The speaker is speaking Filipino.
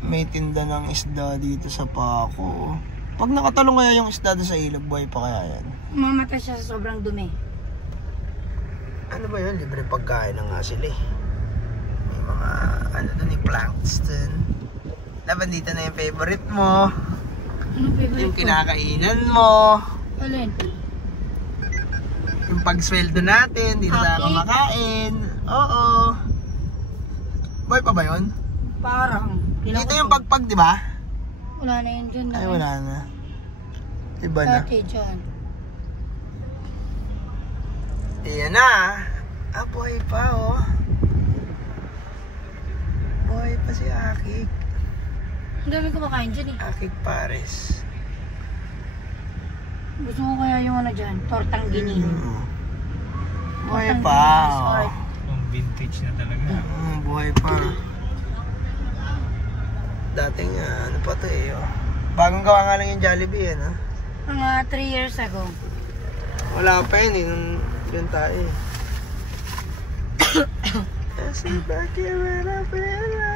May tinda ng isda dito sa Paco. Pag nakatalong kaya yung isda doon sa ilog, buhay pa kaya yan? Mamatay siya sa sobrang dumi. Ano ba yun? Libre pagkain na nga sila eh. May mga ano doon yung planks doon. Laban dito na yung favorite mo. Ano favorite Yung ko? kinakainan mo. Alin? Yung pagsweldo natin, dito na Aki? kumakain. Oo. Buhay pa ba yun? Parang. Dito yung pagpag, di ba? Wala na yun dyan. Ay, wala na. Iba na. Dati dyan. Iyan na. Ah, buhay pa, oh. Buhay pa si Akik. Ang dami kumakain dyan eh. Akik Pares. Gusto ko kaya yung ano dyan, tortang ginil. Buhay Tortang pa, ginil, oh. sorry. Yung vintage na talaga. Buhay pa. Dating, ano pa to eh, oh. Bagong gawa nga lang yung Jollibee, ano? Mga 3 years ago. Wala pa yun, yun tayo eh. Kasi bakit wala pera?